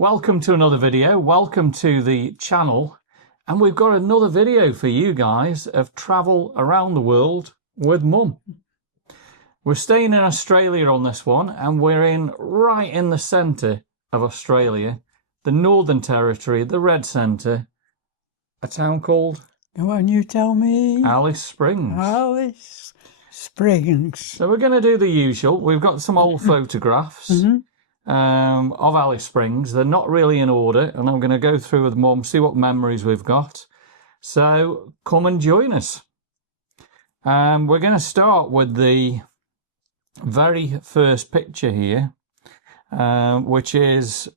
Welcome to another video. Welcome to the channel. And we've got another video for you guys of travel around the world with Mum. We're staying in Australia on this one, and we're right in the centre of Australia, the Northern Territory, the Red Centre, a town called... Go on, you tell me. Alice Springs. Alice Springs. So we're going to do the usual. We've got some old photographs of Alice Springs. They're not really in order, and I'm going to go through with Mum, see what memories we've got. So come and join us. We're going to start with the very first picture here, which is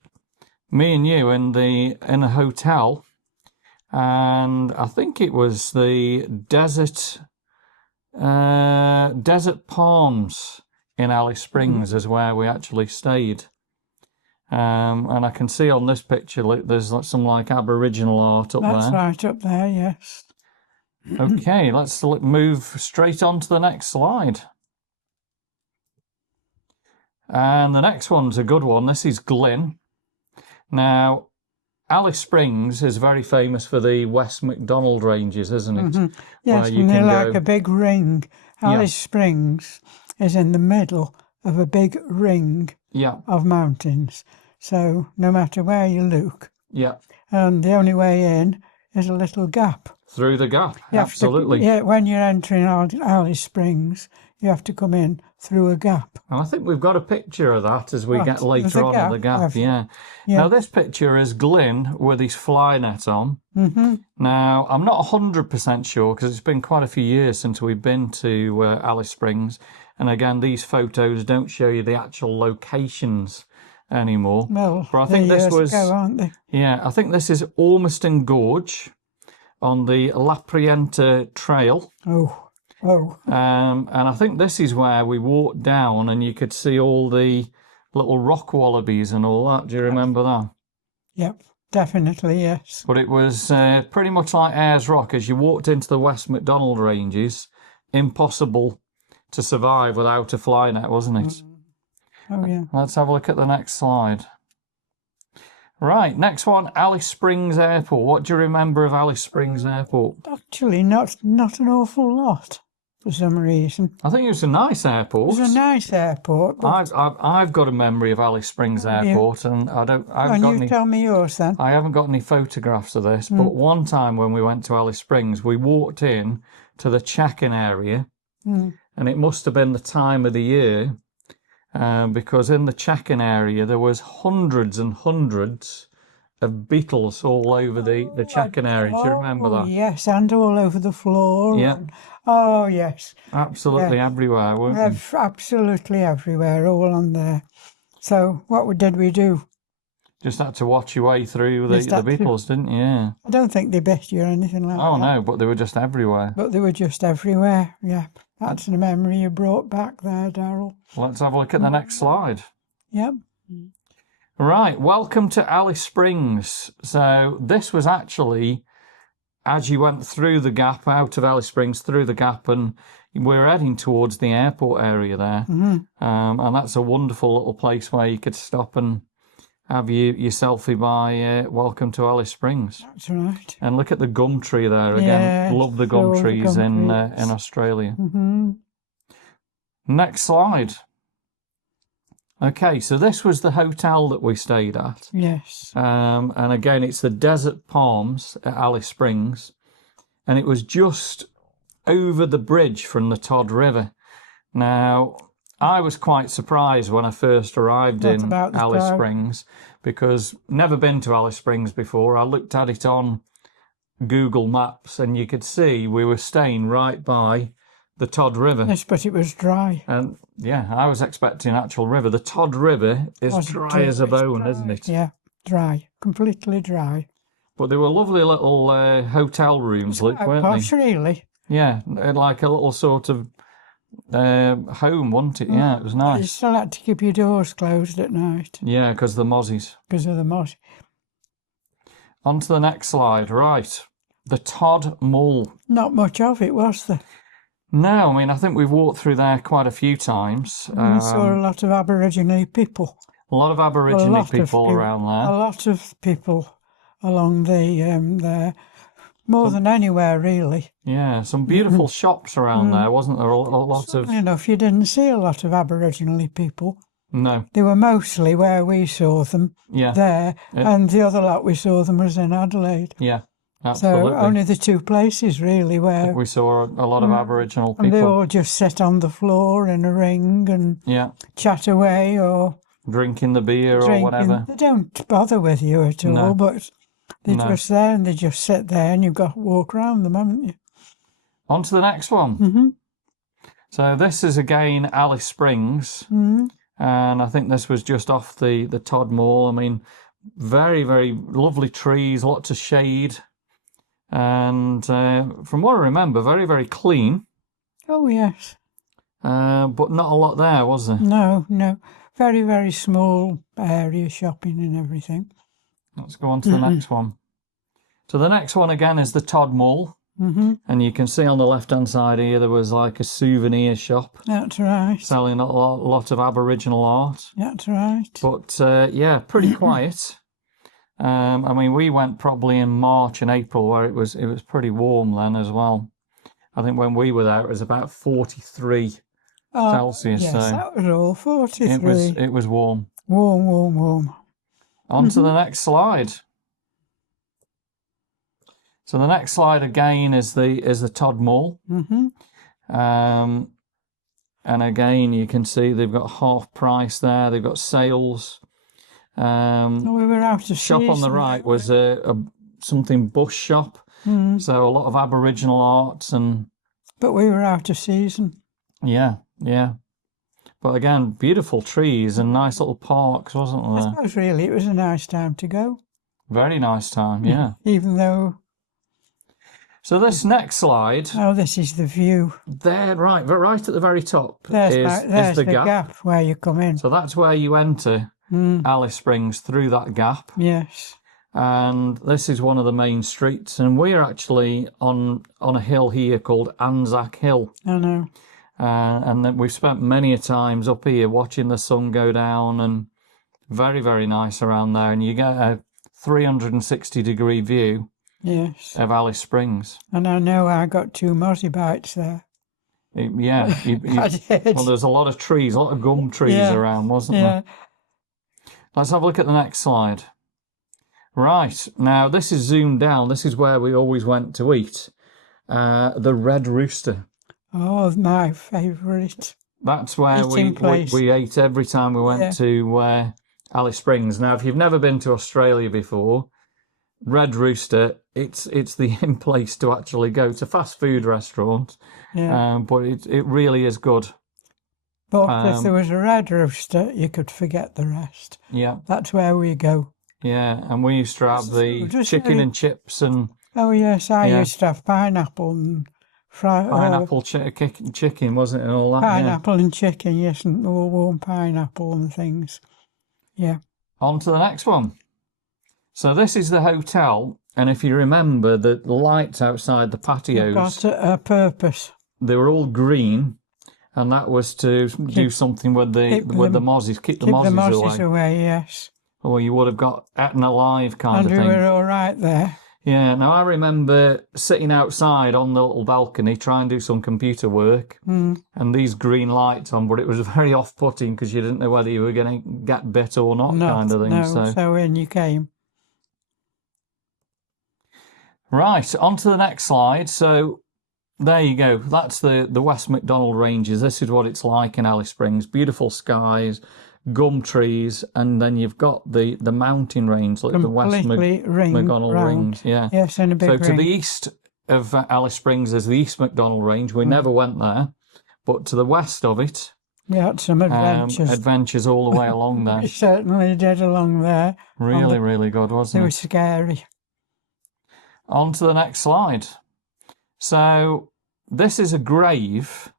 me and you in a hotel, and I think it was the Desert Palms in Alice Springs is where we actually stayed. And I can see on this picture there's some like Aboriginal art up there. That's right up there, yes. Okay, let's move straight on to the next slide. And the next one's a good one. This is Glynn. Now, Alice Springs is very famous for the West MacDonald Ranges, isn't it? Yes, and they're like a big ring. Alice Springs is in the middle of a big ring of mountains. So no matter where you look, and the only way in is a little gap. Through the gap, absolutely. When you're entering Alice Springs, you have to come in through a gap. And I think we've got a picture of that as we get later on in the gap. Now this picture is Glynn with his fly net on. Now I'm not 100% sure because it's been quite a few years since we've been to Alice Springs, and again these photos don't show you the actual locations anymore. Well, but I think this was ago, aren't they? I think this is Ormiston Gorge on the La Prienta Trail. And I think this is where we walked down and you could see all the little rock wallabies and all that. Do you remember that? Yep, definitely, yes. But it was pretty much like Ayers Rock. As you walked into the West MacDonald Ranges, impossible to survive without a fly net, wasn't it? Oh, yeah. Let's have a look at the next slide. Right, next one, Alice Springs Airport. What do you remember of Alice Springs Airport? Actually, not an awful lot. For some reason, I think it was a nice airport. It was a nice airport. I've got a memory of Alice Springs Airport, and tell me yours then. I haven't got any photographs of this, but one time when we went to Alice Springs, we walked in to the check-in area, and it must have been the time of the year, because in the check-in area there was hundreds and hundreds of beetles all over the check-in area. Do you remember that? Yes, and all over the floor. Yeah. Oh, yes. Absolutely everywhere, weren't they? Absolutely everywhere, all on there. So what did we do? Just had to watch your way through the beetles, didn't you? Yeah. I don't think they bit you or anything like that. Oh, no, but they were just everywhere. But they were just everywhere, yeah. That's a memory you brought back there, Darryl. Let's have a look at the next slide. Yep. Right, welcome to Alice Springs. So this was actually... as you went through the gap, out of Alice Springs, through the gap, and we're heading towards the airport area there. And that's a wonderful little place where you could stop and have your selfie by Welcome to Alice Springs. That's right. And look at the gum tree there again. Yes, love the gum trees in Australia. Next slide. Okay, so this was the hotel that we stayed at. Yes. And again, it's the Desert Palms at Alice Springs. And it was just over the bridge from the Todd River. Now, I was quite surprised when I first arrived in Alice Springs, because never been to Alice Springs before. I looked at it on Google Maps and you could see we were staying right by the Todd River. Yes, but it was dry. And yeah, I was expecting an actual river. The Todd River is dry as a bone, isn't it? Yeah, dry, completely dry. But they were lovely little hotel rooms, weren't they? Really? Yeah, like a little sort of home, wasn't it? Yeah, it was nice. You still had to keep your doors closed at night. Yeah, because of the mozzies. Because of the mozzie. On to the next slide. Right, the Todd Mall. Not much of it, was there? No, I mean, I think we've walked through there quite a few times. We saw a lot of Aboriginal people. A lot of Aborigine people around there. A lot of people along there, more than anywhere, really. Yeah, some beautiful shops around there, wasn't there? A lot of... enough, you didn't see a lot of Aboriginal people. No. They were mostly where we saw them, there, and the other lot we saw them was in Adelaide. Yeah, absolutely. So only the two places, really, where... We saw a lot of Aboriginal people. And they all just sit on the floor in a ring and chat away or... Drinking the beer or whatever. They don't bother with you at all, but they're just there and they just sit there and you've got to walk around them, haven't you? On to the next one. So this is again Alice Springs. And I think this was just off the Todd Mall. I mean, very, very lovely trees, lots of shade. And from what I remember, very, very clean. Oh, yes. But not a lot there, was there? No. Very, very small area, shopping and everything. Let's go on to the next one. So the next one again is the Todd Mall. And you can see on the left-hand side here, there was like a souvenir shop. That's right. Selling a lot of Aboriginal art. That's right. But, yeah, pretty quiet. I mean, we went probably in March and April where it was pretty warm then as well. I think when we were there, it was about 43 Celsius. Yes, so that was all 43. It was warm. Warm. On to the next slide. So the next slide again is the Todd Mall. And again, you can see they've got half price there. They've got sales. We were out of shop on the right was a something bush shop. So a lot of Aboriginal arts and. But we were out of season. Yeah. But again, beautiful trees and nice little parks, wasn't there? I suppose really it was a nice time to go. Very nice time, yeah. Even though. So this next slide. Oh, this is the view. There, right at the very top there's the gap where you come in. So that's where you enter Alice Springs through that gap. Yes. And this is one of the main streets, and we're actually on a hill here called Anzac Hill. I know. And then we've spent many a times up here watching the sun go down, and very, very nice around there. And you get a 360-degree view. Yes. Of Alice Springs. And I know I got 2 mozzie bites there. Yeah. I did. Well, there's a lot of trees, a lot of gum trees around, wasn't there? Let's have a look at the next slide. Right. Now, this is zoomed down. This is where we always went to eat. The Red Rooster. Oh, my favourite. That's where we ate every time we went to Alice Springs. Now, if you've never been to Australia before, Red Rooster, it's the in place to actually go to fast food restaurant, but it really is good. But if there was a Red Rooster, you could forget the rest. Yeah, that's where we go. Yeah, and we used to have the chicken and chips and. Oh yes, I used to have pineapple and pineapple chicken, wasn't it, and all that? Pineapple and chicken, yes, and all warm pineapple and things. Yeah. On to the next one. So this is the hotel, and if you remember, the lights outside the patios got a purpose. They were all green, and that was to do something with the mozzies, keep the mozzies away. Yes. Or you would have got eaten alive kind of thing. And we were all right there. Yeah. Now I remember sitting outside on the little balcony trying to do some computer work, and these green lights on, but it was very off-putting because you didn't know whether you were going to get bit or not, kind of thing. No. So in you came. Right, on to the next slide. So there you go. That's the West MacDonald Ranges. This is what it's like in Alice Springs. Beautiful skies, gum trees, and then you've got the mountain range, like the West MacDonald Range. Yeah. Yes, in a big ring. To the east of Alice Springs is the East MacDonald Range. We never went there, but to the west of it, we had some adventures. Adventures all the way along there. We certainly did along there. Really, really good, wasn't it? It was scary. On to the next slide. So this is a grave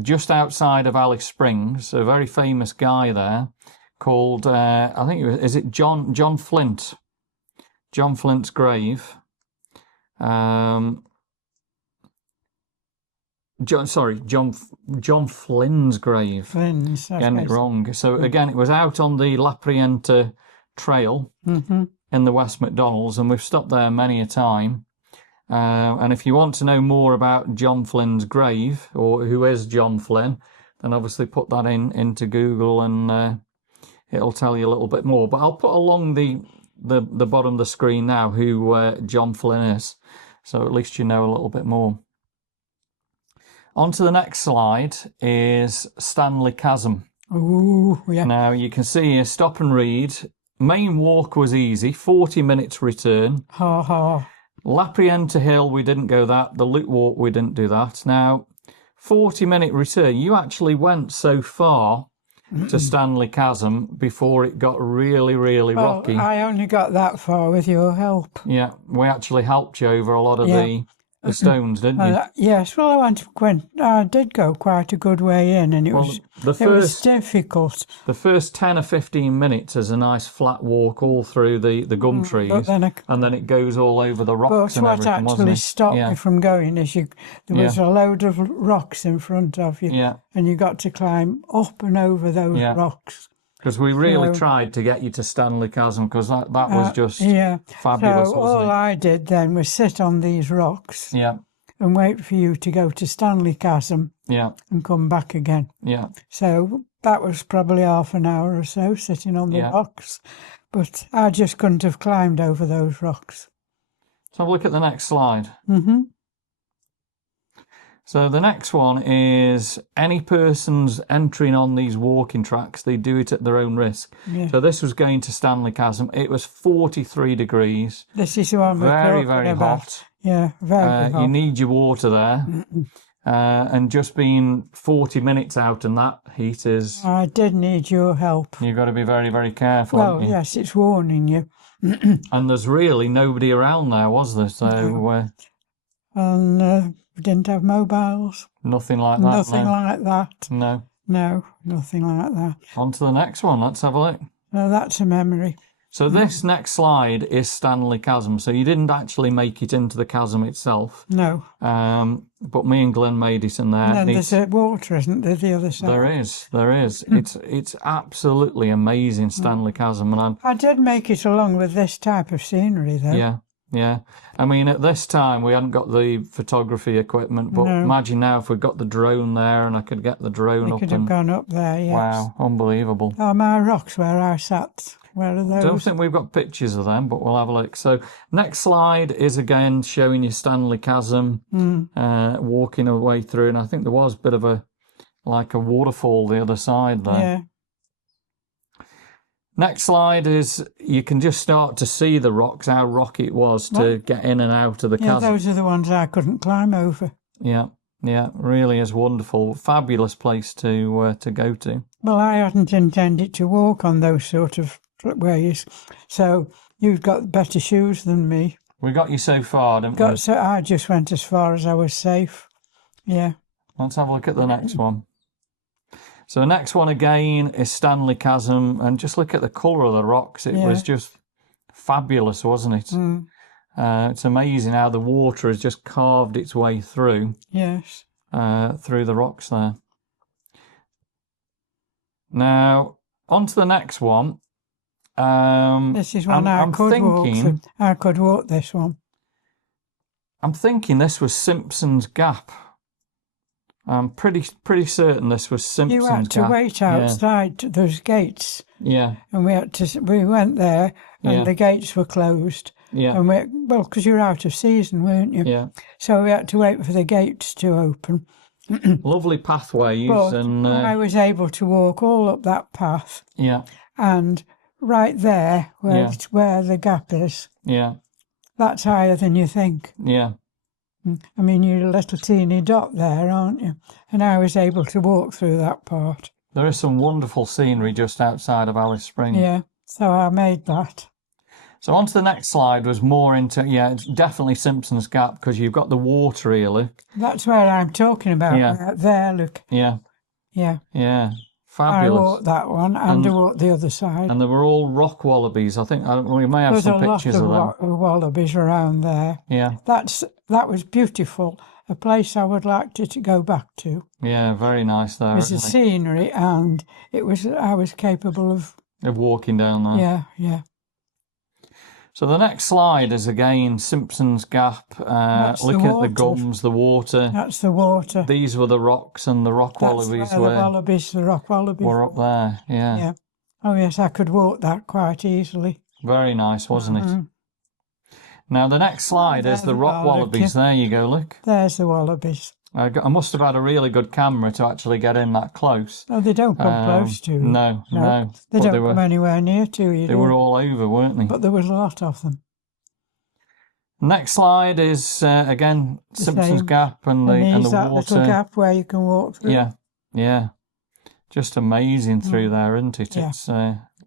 just outside of Alice Springs, a very famous guy there called, I think is it John Flint? John Flint's grave. John Flynn's grave. Flynn's. Getting it wrong. So again, it was out on the La Prienta Trail in the West McDonald's, and we've stopped there many a time. And if you want to know more about John Flynn's grave, or who is John Flynn, then obviously put that into Google, and it'll tell you a little bit more. But I'll put along the bottom of the screen now who John Flynn is, so at least you know a little bit more. On to the next slide is Stanley Chasm. Ooh, yeah. Now you can see here, stop and read. Main walk was easy, 40 minutes return. Ha ha. La Prienta Hill, we didn't go that. The Loop Walk, we didn't do that. Now, 40-minute return. You actually went so far to Stanley Chasm before it got really, really rocky. I only got that far with your help. Yeah, we actually helped you over a lot of the stones, didn't you? Yes, well, I did go quite a good way in, and it was difficult. The first 10 or 15 minutes is a nice flat walk all through the gum trees, and then it goes all over the rocks and everything, But what actually stopped me from going is there was a load of rocks in front of you, and you got to climb up and over those rocks. Because we really tried to get you to Stanley Chasm, because that was just fabulous, so all I did then was sit on these rocks and wait for you to go to Stanley Chasm and come back again. Yeah. So that was probably half an hour or so sitting on the rocks, but I just couldn't have climbed over those rocks. So have a look at the next slide. So the next one is any persons entering on these walking tracks, they do it at their own risk. Yeah. So this was going to Stanley Chasm. It was 43 degrees. This is the one we're very, very hot. Yeah, very hot. You need your water there. And just being 40 minutes out in that heat is... I did need your help. You've got to be very, very careful. Well, yes, it's warning you. And there's really nobody around there, was there? So... we didn't have mobiles. Nothing like that. Nothing like that. No. No, nothing like that. On to the next one. Let's have a look. No, that's a memory. So this next slide is Stanley Chasm. So you didn't actually make it into the chasm itself. No. But me and Glynn made it in there. And then there's water, isn't there, the other side? There is. It's absolutely amazing, Stanley Chasm. And I did make it along with this type of scenery, though. Yeah. I mean, at this time, we hadn't got the photography equipment, but imagine now if we'd got the drone there and I could get the drone up. We could have gone up there, yes. Wow, unbelievable. Oh, my rocks where I sat, where are those? I don't think we've got pictures of them, but we'll have a look. So next slide is again showing you Stanley Chasm, walking our way through, and I think there was a bit of a waterfall the other side there. Yeah. Next slide is you can just start to see the rocks, how rocky it was to get in and out of the chasm. Those are the ones I couldn't climb over. Yeah, really is wonderful. Fabulous place to go to. Well, I hadn't intended to walk on those sort of ways, so you've got better shoes than me. We got you so far, didn't we? So I just went as far as I was safe. Yeah. Let's have a look at the next one. So the next one again is Stanley Chasm, and just look at the colour of the rocks. It was just fabulous, wasn't it? It's amazing how the water has just carved its way through. Yes. Through the rocks there. Now, on to the next one. This is one I could walk. I could walk this one. I'm thinking this was Simpson's Gap. I'm pretty certain this was Simpson's Gap. You had to wait outside those gates. Yeah. And we went there and the gates were closed. Yeah. And because you were out of season, weren't you? Yeah. So we had to wait for the gates to open. Lovely pathways. But I was able to walk all up that path. Yeah. And right there, where the gap is. Yeah. That's higher than you think. Yeah. I mean, you're a little teeny dot there, aren't you? And I was able to walk through that part. There is some wonderful scenery just outside of Alice Springs. Yeah, so I made that. So on to the next slide was more into, it's definitely Simpson's Gap, because you've got the water here, look. That's where I'm talking about, right there, look. Yeah. Yeah. Yeah. Fabulous. I walked that one and I walked the other side. And there were all rock wallabies. I think we may have some pictures of them. There's a lot of wallabies around there. Yeah. That was beautiful. a place I would like to go back to. Yeah, very nice there. It was the scenery, and I was capable of walking down there. Yeah, yeah. So the next slide is again Simpson's Gap. Look at the gums, the water. That's the water. These were the rocks, and the rock wallabies the rock wallabies were up there. Yeah. Yeah. Oh yes, I could walk that quite easily. Very nice, wasn't it? Now the next slide is the rock wallabies. There you go. Look. There's the wallabies. I must have had a really good camera to actually get in that close. Oh, they don't come close to you. No. They don't come anywhere near to you. They were all over, weren't they? But there was a lot of them. Next slide is, again, Simpson's Gap and the that water. Little gap where you can walk through. Yeah. Just amazing through there, isn't it? Yeah. It's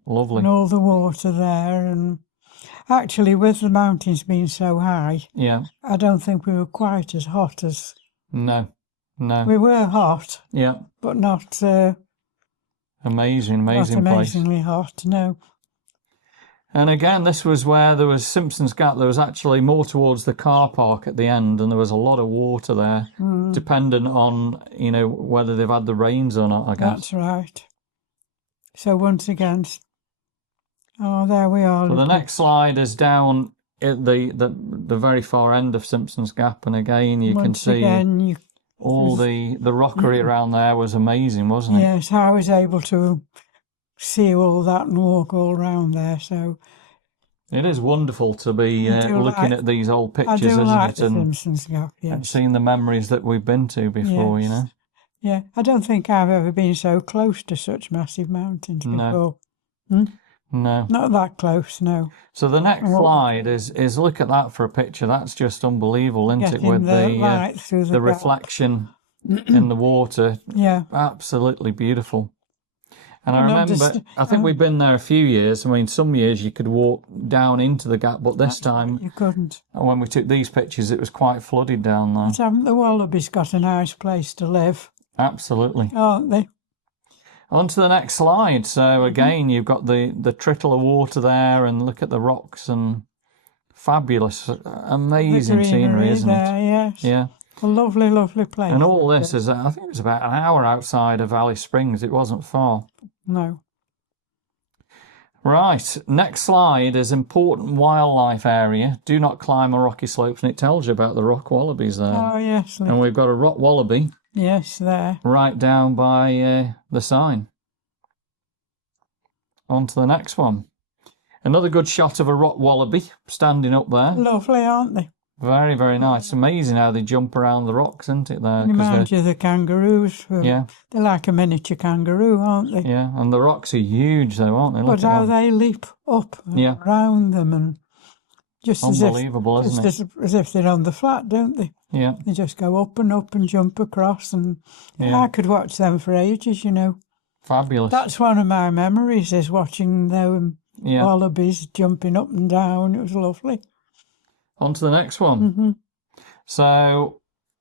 lovely. And all the water there. And actually, with the mountains being so high, I don't think we were quite as hot as... No. We were hot. Yeah. But not... amazing not place. Amazingly hot, no. And again, this was where there was Simpson's Gap. There was actually more towards the car park at the end, and there was a lot of water there, dependent on, whether they've had the rains or not, I guess. That's right. So once again... Oh, there we are. So the next slide is down at the very far end of Simpson's Gap, and again you can see all the rockery around there was amazing, wasn't it? Yes, I was able to see all that and walk all around there. So it is wonderful to be looking at these old pictures, isn't it? And Simpson's Gap, and seeing the memories that we've been to before, Yeah, I don't think I've ever been so close to such massive mountains before. No. Not that close, no. So the next slide is look at that for a picture. That's just unbelievable, isn't it? With the reflection in the water. Yeah. Absolutely beautiful. And I remember, I think we've been there a few years. I mean, some years you could walk down into the gap, but this time you couldn't. And when we took these pictures, it was quite flooded down there. But haven't the wallabies got a nice place to live? Absolutely. Aren't they? On to the next slide. So again, you've got the trickle of water there, and look at the rocks, and fabulous, amazing scenery, isn't it? Yes. Yeah. A lovely, lovely place. And all this is, I think it was about an hour outside of Alice Springs. It wasn't far. No. Right. Next slide is important wildlife area. Do not climb on rocky slopes, and it tells you about the rock wallabies there. Oh, yes. And we've got a rock wallaby. Yes, there. Right down by the sign. On to the next one. Another good shot of a rock wallaby standing up there. Lovely, aren't they? Very, very nice. Amazing how they jump around the rocks, isn't it, there? Reminds you of the kangaroos. Yeah. They're like a miniature kangaroo, aren't they? Yeah, and the rocks are huge, though, aren't they? But how they leap up and around them, and just unbelievable, isn't it? As if they're on the flat, don't they? Yeah. They just go up and jump across, and I could watch them for ages, Fabulous. That's one of my memories, is watching them wallabies jumping up and down. It was lovely. On to the next one. So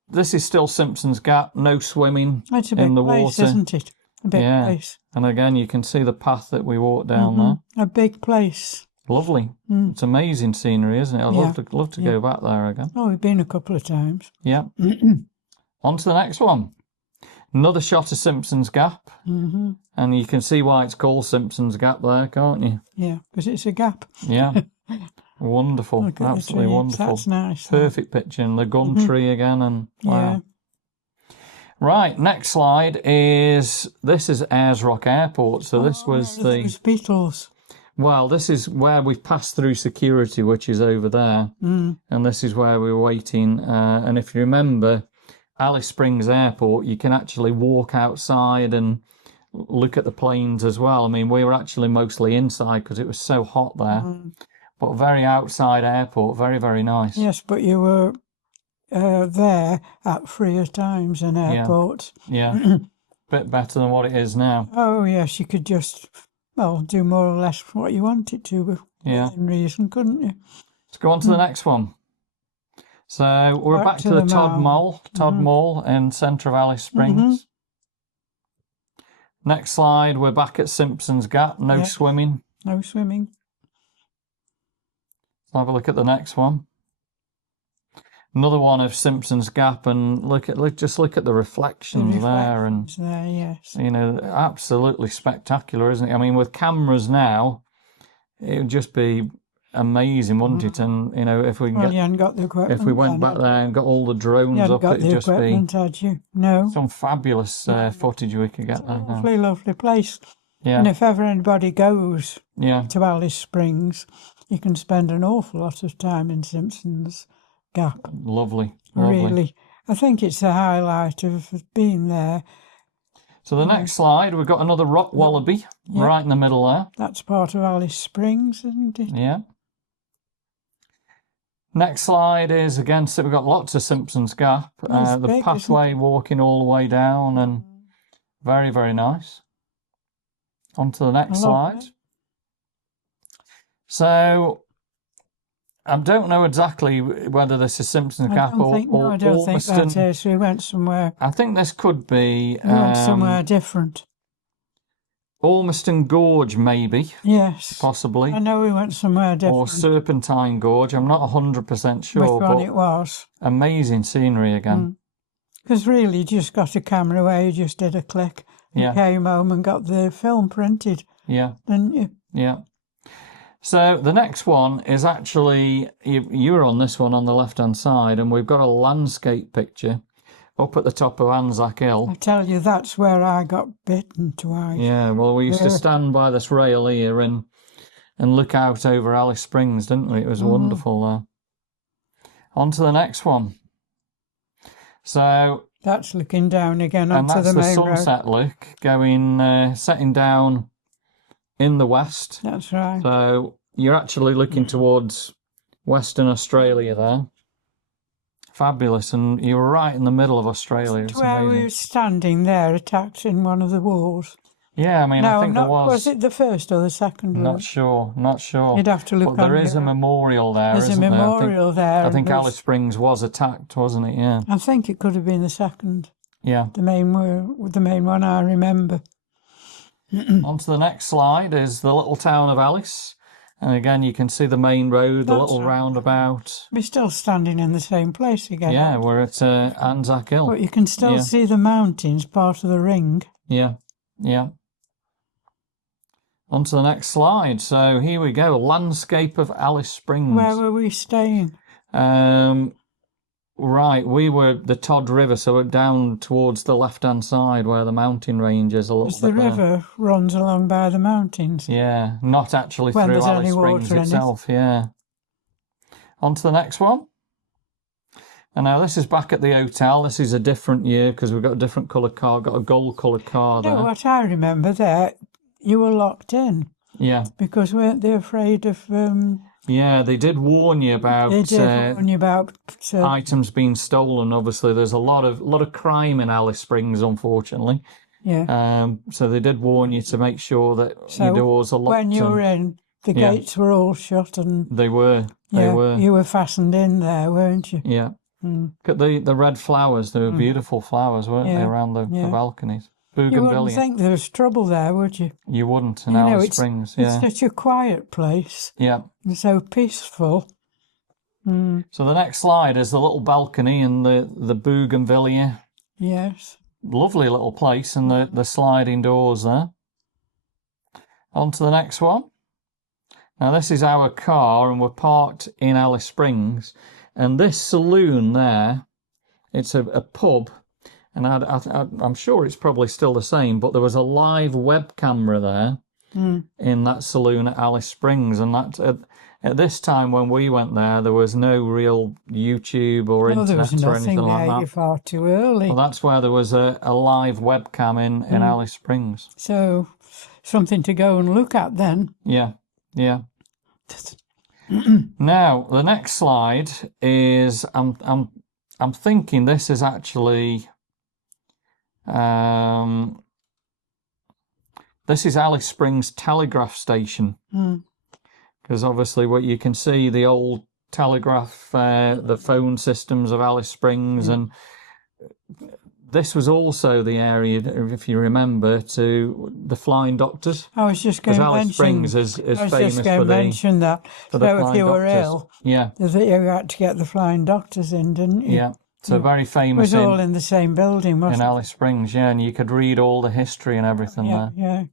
this is still Simpson's Gap. No swimming it's a big in the place, water. Isn't it? A big place. And again, you can see the path that we walked down there. A big place. Lovely. It's amazing scenery, isn't it? I'd love to go back there again. Oh, we've been a couple of times. Yeah. On to the next one. Another shot of Simpson's Gap. And you can see why it's called Simpson's Gap there, can't you? Yeah, because it's a gap. Yeah. Wonderful. Absolutely wonderful. That's nice. Perfect picture. And the gum tree again. And wow. Yeah. Right, next slide this is Ayers Rock Airport. So this was the Beatles. Well, this is where we passed through security, which is over there. And this is where we were waiting. And if you remember, Alice Springs Airport, you can actually walk outside and look at the planes as well. I mean, we were actually mostly inside because it was so hot there. But very outside airport, very, very nice. Yes, but you were there at freer times in airports. Yeah. Bit better than what it is now. Oh, yes, you could just... do more or less what you wanted to, within reason, couldn't you? Let's go on to the next one. So we're back to the Todd Mall in centre of Alice Springs. Next slide, we're back at Simpson's Gap. No swimming. No swimming. Let's have a look at the next one. Another one of Simpson's Gap, and just look at the reflections there, and there, yes, you know, absolutely spectacular, isn't it? I mean, with cameras now, it would just be amazing, wouldn't it? And you know, if we can you hadn't got the equipment. If we went back there and got all the drones up, it'd just be had you? No. Some fabulous footage we could get there. Lovely, lovely place. Yeah. And if ever anybody goes to Alice Springs, you can spend an awful lot of time in Simpson's Gap. Lovely. Really. I think it's the highlight of being there. So the next slide, we've got another rock wallaby right in the middle there. That's part of Alice Springs, isn't it? Yeah. Next slide is, again, so we've got lots of Simpson's Gap. The pathway walking all the way down, and very, very nice. On to the next slide. So I don't know exactly whether this is Simpson's Gap or I don't think that is. We went somewhere. I think this could be... We went somewhere different. Ormiston Gorge, maybe. Yes. Possibly. I know we went somewhere different. Or Serpentine Gorge. I'm not 100% sure. Which one it was. Amazing scenery again. Because really, you just got a camera where you just did a click. You came home and got the film printed. Yeah. Didn't you? Yeah. So the next one is actually, you were on this one on the left-hand side, and we've got a landscape picture up at the top of Anzac Hill. I tell you, that's where I got bitten twice. Yeah, well, we used to stand by this rail here and look out over Alice Springs, didn't we? It was wonderful there. On to the next one. So... That's looking down again onto the main road. And that's the sunset look, going, setting down in the west. That's right. So you're actually looking towards Western Australia there. Fabulous, and you were right in the middle of Australia. It's where amazing. we were standing there, attacked in one of the walls. Yeah, I mean, I think there was... Was it the first or the second one? Not sure. You'd have to look. But there is a memorial there, isn't there? There's a memorial there. I think Alice Springs was attacked, wasn't it? Yeah. I think it could have been the second. Yeah. The main one I remember. On to the next slide is the little town of Alice. And again, you can see the main road, the little roundabout. We're still standing in the same place again. Yeah, we're at Anzac Hill. But you can still see the mountains, part of the ring. Yeah, yeah. On to the next slide. So here we go, landscape of Alice Springs. Where were we staying? Right, we were the Todd River, so we're down towards the left-hand side where the mountain range is a little bit. The river runs along by the mountains. Yeah, not actually through Alice Springs itself, yeah. On to the next one. And now this is back at the hotel. This is a different year because we've got a different coloured car, got a gold-coloured car there. What I remember there, you were locked in. Yeah. Because weren't they afraid of... Yeah, they did warn you about. Items being stolen. Obviously, there's a lot of crime in Alice Springs, unfortunately. Yeah. So they did warn you to make sure that your doors are locked. When you were in, the gates were all shut, and they were. They were. You were fastened in there, weren't you? Yeah. Look at the red flowers. They were beautiful flowers, weren't they, around the balconies? You wouldn't think there was trouble there, would you? You wouldn't in Alice Springs. It's such a quiet place. Yeah. And so peaceful. So the next slide is the little balcony and the bougainvillea. Yes. Lovely little place, and the sliding doors there. On to the next one. Now this is our car, and we're parked in Alice Springs. And this saloon there, it's a pub. And I'm sure it's probably still the same, but there was a live web camera there in that saloon at Alice Springs. And that at this time when we went there was no real YouTube or internet or anything like that. You're far too early. Well, that's where there was a live webcam in Alice Springs. So something to go and look at then. Yeah, yeah. Now the next slide is I'm thinking this is actually. This is Alice Springs Telegraph Station, because obviously what you can see the old telegraph, the phone systems of Alice Springs, and this was also the area, if you remember, to the Flying Doctors. I was just going to mention. Alice Springs is famous that. For so the if you were doctors. ill, yeah, you had to get the Flying Doctors in, didn't you? Yeah. So very famous. It was all in the same building, wasn't it? In Alice Springs, yeah, and you could read all the history and everything there. Yeah.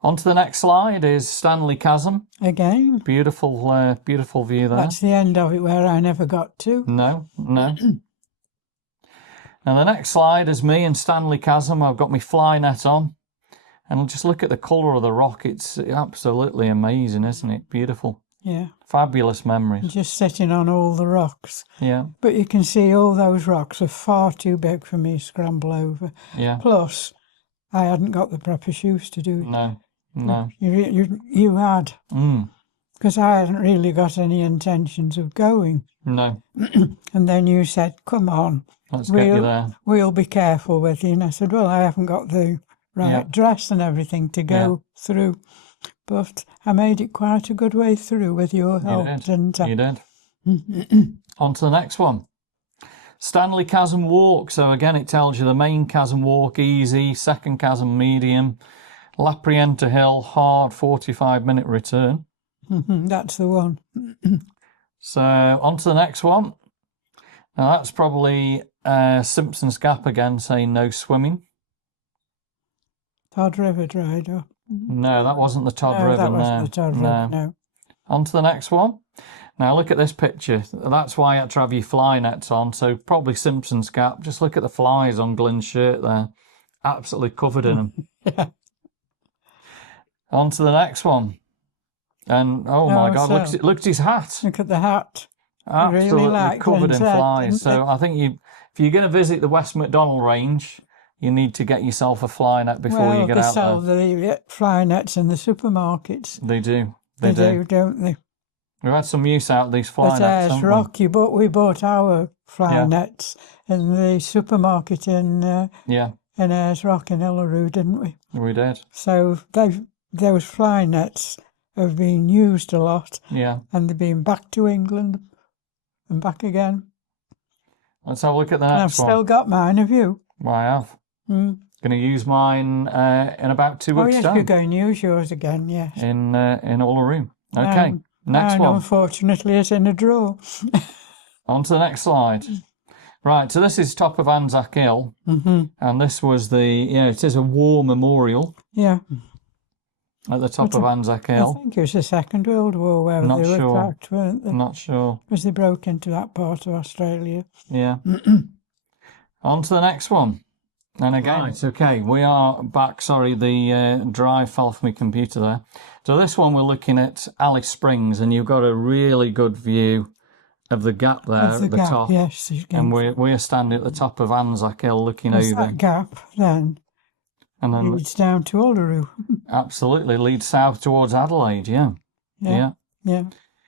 On to the next slide is Stanley Chasm. Again. Beautiful, beautiful view there. That's the end of it where I never got to. No. Now the next slide is me and Stanley Chasm. I've got my fly net on. And just look at the colour of the rock. It's absolutely amazing, isn't it? Beautiful. Yeah. Fabulous memories. Just sitting on all the rocks. Yeah. But you can see all those rocks are far too big for me to scramble over. Yeah. Plus, I hadn't got the proper shoes to do it. No. You had. Because I hadn't really got any intentions of going. No. And then you said, come on. Let's get you there. We'll be careful with you. And I said, well, I haven't got the right dress and everything to go through. But I made it quite a good way through with your help, didn't I? You did. On to the next one. Stanley Chasm Walk. So again, it tells you the main chasm walk, easy, second chasm, medium, La Prienta Hill, hard, 45-minute return. That's the one. So on to the next one. Now that's probably Simpson's Gap again, saying no swimming. Todd River dried up. No, that wasn't the Todd River. That wasn't the Todd River, no. On to the next one. Now look at this picture. That's why I had to have your fly nets on. So probably Simpson's Gap. Just look at the flies on Glynn's shirt there. Absolutely covered in them. Yeah. On to the next one. And my God, look at his hat. Look at the hat. Absolutely really covered in flies. So I think if you're going to visit the West MacDonald range, you need to get yourself a fly net before you get out there. They sell the fly nets in the supermarkets. They do. They do, don't they? We've had some use out of these fly nets. Ayers Rock, we bought our fly nets in the supermarket in Ayers Rock in Illaroo, didn't we? We did. So those fly nets have been used a lot. Yeah. And they've been back to England and back again. Let's have a look at the next one. I've still got mine, have you? Well, I have. Going to use mine in about 2 weeks' time. You're going to use yours again, yes. In Uluru. Okay, next one. Unfortunately, it's in a drawer. On to the next slide. Right, so this is top of Anzac Hill. And this was it is a war memorial. Yeah. At the top of Anzac Hill. I think it was the Second World War where they were attacked, weren't they? Not sure. Because they broke into that part of Australia. Yeah. On to the next one. And again, we are back. Sorry, the drive fell off my computer there. So this one we're looking at Alice Springs, and you've got a really good view of the gap there at the top. Yes. And we're standing at the top of Anzac Hill looking over. That gap then leads down to Uluru. Absolutely, leads south towards Adelaide, yeah.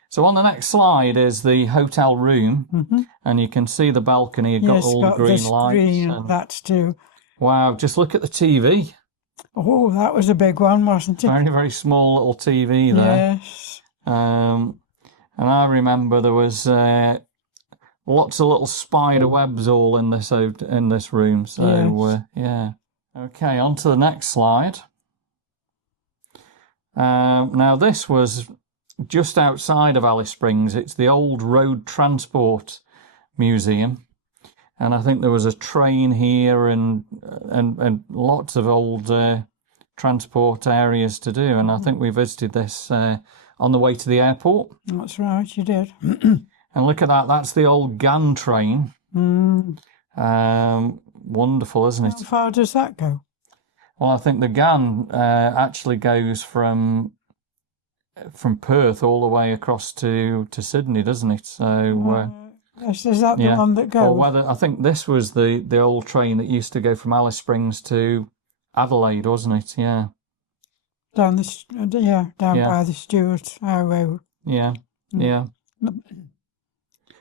So on the next slide is the hotel room, and you can see the balcony. You've got all the green lights. That's too. Wow, just look at the TV. Oh, that was a big one, wasn't it? Very, very small little TV there. Yes. And I remember there was lots of little spider webs all in this room. So, Okay, on to the next slide. Now, this was just outside of Alice Springs. It's the old Road Transport Museum. And I think there was a train here and lots of old transport areas to do. And I think we visited this on the way to the airport. That's right, you did. And look at that. That's the old GAN train. Wonderful, isn't it? How far does that go? Well, I think the GAN actually goes from Perth all the way across to Sydney, doesn't it? So... is that the one that goes? I think this was the old train that used to go from Alice Springs to Adelaide, wasn't it? Yeah. Down by the Stuart Highway. Yeah.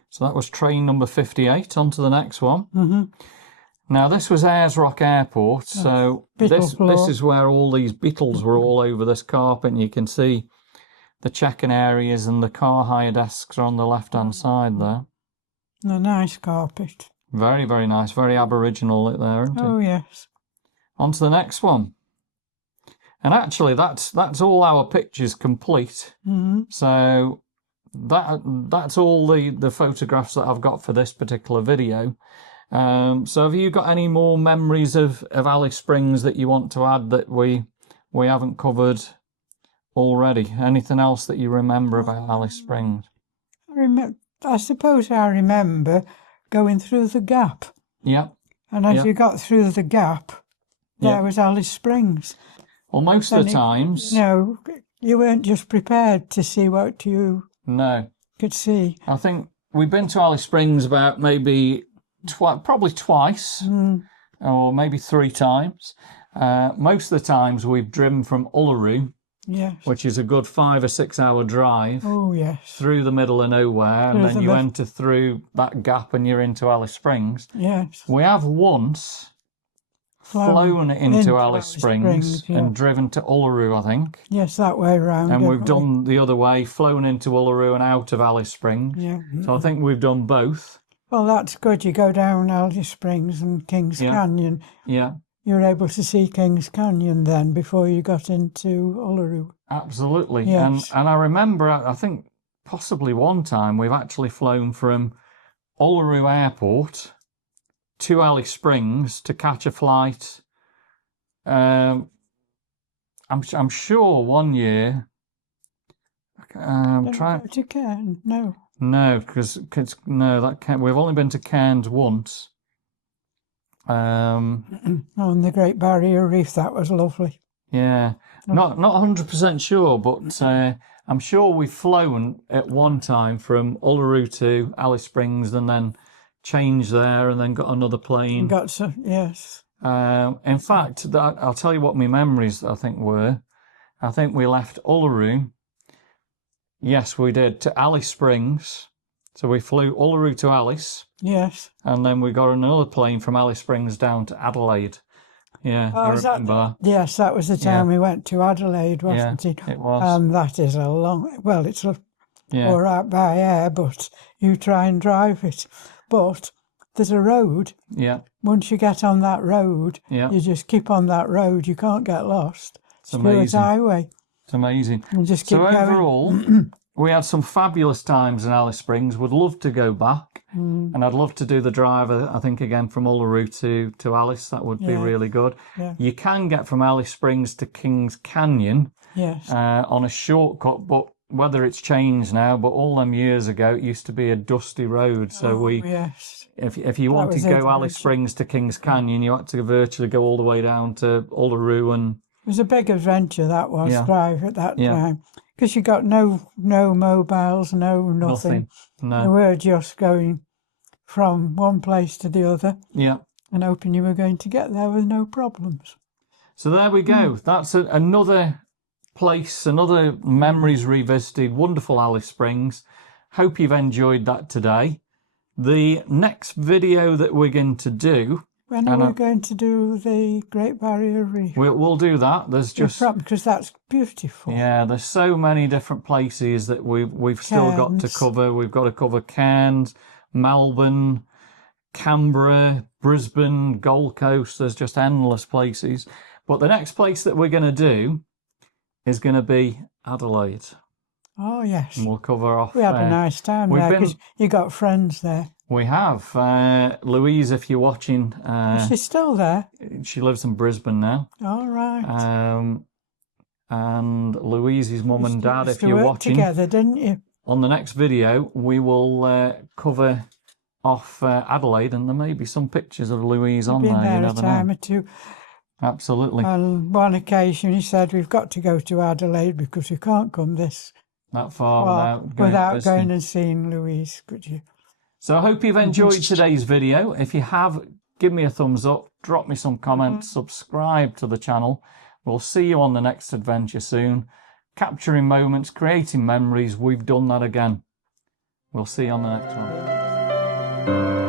So that was train number 58. On to the next one. Now this was Ayers Rock Airport. So this is where all these beetles were all over this carpet, and you can see the check-in areas and the car hire desks are on the left-hand side there. A nice carpet. Very, very nice. Very Aboriginal there, isn't it? Oh, yes. On to the next one. And actually, that's all our pictures complete. Mm-hmm. So that's all the photographs that I've got for this particular video. So have you got any more memories of Alice Springs that you want to add that we haven't covered already? Anything else that you remember about Alice Springs? I suppose I remember going through the gap. Yeah. And as you got through the gap, there was Alice Springs. Well, most of the times... No, you weren't just prepared to see what you could see. I think we've been to Alice Springs about maybe probably twice or maybe 3 times. Most of the times we've driven from Uluru, which is a good 5 or 6 hour drive through the middle of nowhere, and then you enter through that gap and you're into Alice Springs. Yes. We have once flown into Alice Springs and driven to Uluru, I think. Yes, that way round. And we've done the other way, flown into Uluru and out of Alice Springs. Yeah. So I think we've done both. Well, that's good. You go down Alice Springs and Kings Canyon. Yeah. You're able to see Kings Canyon then before you got into Uluru. Absolutely. Yes. And I remember, I think possibly one time we've actually flown from Uluru Airport to Alice Springs to catch a flight. I'm sure one year. Go to Cairns? No. No, because we've only been to Cairns once. On the Great Barrier Reef, that was lovely. Yeah, not 100% sure, but I'm sure we've flown at one time from Uluru to Alice Springs and then changed there and then got another plane. Yes. In fact, I'll tell you what my memories I think were. I think we left Uluru. Yes, we did, to Alice Springs. So we flew Uluru to Alice. Yes. And then we got another plane from Alice Springs down to Adelaide. Yeah, I remember. Yes, that was the time we went to Adelaide, wasn't it? It was. And that is a long... Well, it's all right by air, but you try and drive it. But there's a road. Yeah. Once you get on that road, you just keep on that road. You can't get lost. It's amazing. It's a highway. It's amazing. And just keep going. Overall, we had some fabulous times in Alice Springs. Would love to go back. And I'd love to do the drive, I think, again, from Uluru to Alice. That would be really good. Yeah. You can get from Alice Springs to Kings Canyon on a shortcut, but whether it's changed now, but all them years ago, it used to be a dusty road. So if you wanted to go Alice Springs to Kings Canyon, you had to virtually go all the way down to Uluru. And it was a big adventure, that was, drive at that time. Because you got no mobiles, nothing. No. You were just going from one place to the other. Yeah. And hoping you were going to get there with no problems. So there we go. That's another place, another memories revisited. Wonderful Alice Springs. Hope you've enjoyed that today. The next video that we're going to do... When are we going to do the Great Barrier Reef? We'll do that. There's just... Because that's beautiful. Yeah, there's so many different places that we've still got to cover. We've got to cover Cairns, Melbourne, Canberra, Brisbane, Gold Coast. There's just endless places. But the next place that we're going to do is going to be Adelaide. Oh, yes. And we'll cover off... We had a nice time there because you got friends there. We have. Louise, if you're watching... She's still there? She lives in Brisbane now. All right. And Louise's mum and dad, if you're watching... together, didn't you? On the next video, we will cover off Adelaide, and there may be some pictures of Louise on there. Been there a time or two. Absolutely. On one occasion, he said, we've got to go to Adelaide because we can't come that far without going and seeing Louise, could you? So I hope you've enjoyed today's video. If you have, give me a thumbs up, drop me some comments, subscribe to the channel. We'll see you on the next adventure soon. Capturing moments, creating memories. We've done that again. We'll see you on the next one.